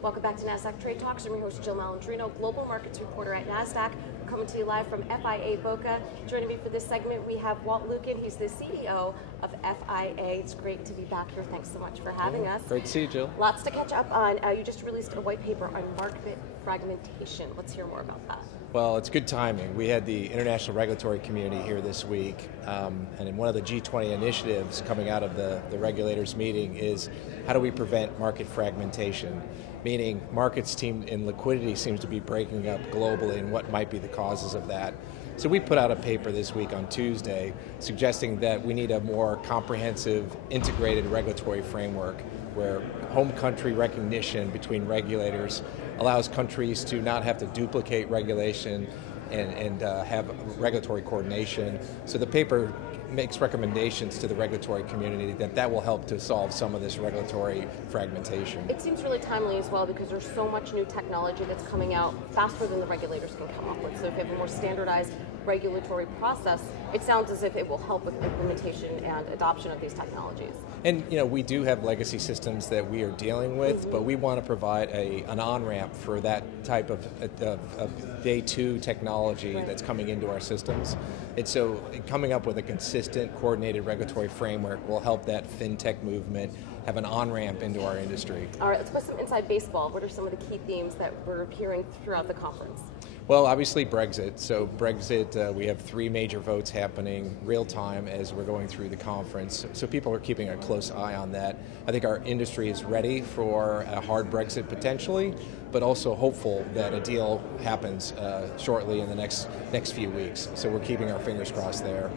Welcome back to Nasdaq Trade Talks. I'm your host, Jill Malandrino, global markets reporter at Nasdaq. We're coming to you live from FIA Boca. Joining me for this segment, we have Walt Lukin. He's the CEO of FIA. It's great to be back here. Thanks so much for having us. Great to see you, Jill. Lots to catch up on. You just released a white paper on market fragmentation. Let's hear more about that. Well, it's good timing. We had the international regulatory community here this week, and in one of the G20 initiatives coming out of the regulators meeting is how do we prevent market fragmentation? Meaning markets in liquidity seems to be breaking up globally, and what might be the causes of that. So we put out a paper this week on Tuesday suggesting that we need a more comprehensive, integrated regulatory framework where home country recognition between regulators allows countries to not have to duplicate regulation and have regulatory coordination. So the paper makes recommendations to the regulatory community that will help to solve some of this regulatory fragmentation. It seems really timely as well because there's so much new technology that's coming out faster than the regulators can come up with. So if you have a more standardized regulatory process, it sounds as if it will help with implementation and adoption of these technologies. And we do have legacy systems that we are dealing with, but we want to provide an on-ramp for that type of day two technology that's coming into our systems. And so coming up with a consistent, coordinated regulatory framework will help that fintech movement have an on-ramp into our industry. All right, let's put some inside baseball. What are some of the key themes that we're hearing throughout the conference? Well, obviously Brexit. So Brexit, we have 3 major votes happening real time as we're going through the conference. So people are keeping a close eye on that. I think our industry is ready for a hard Brexit potentially, but also hopeful that a deal happens shortly in the next few weeks. So we're keeping our fingers crossed there.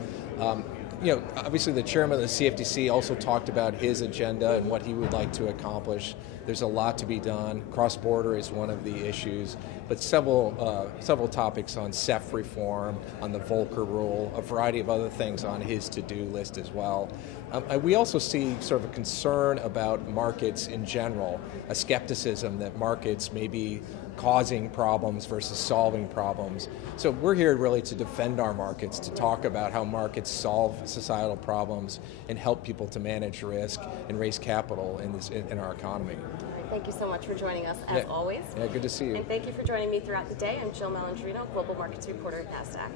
Obviously the chairman of the CFTC also talked about his agenda and what he would like to accomplish. There's a lot to be done. Cross-border is one of the issues, but several topics on CEF reform, on the Volcker rule, a variety of other things on his to-do list as well. We also see sort of a concern about markets in general, a skepticism that markets may be causing problems versus solving problems. So we're here really to defend our markets, to talk about how markets solve societal problems and help people to manage risk and raise capital in our economy. Thank you so much for joining us, as always. Yeah, good to see you. And thank you for joining me throughout the day. I'm Jill Malandrino, Global Markets Reporter at Nasdaq.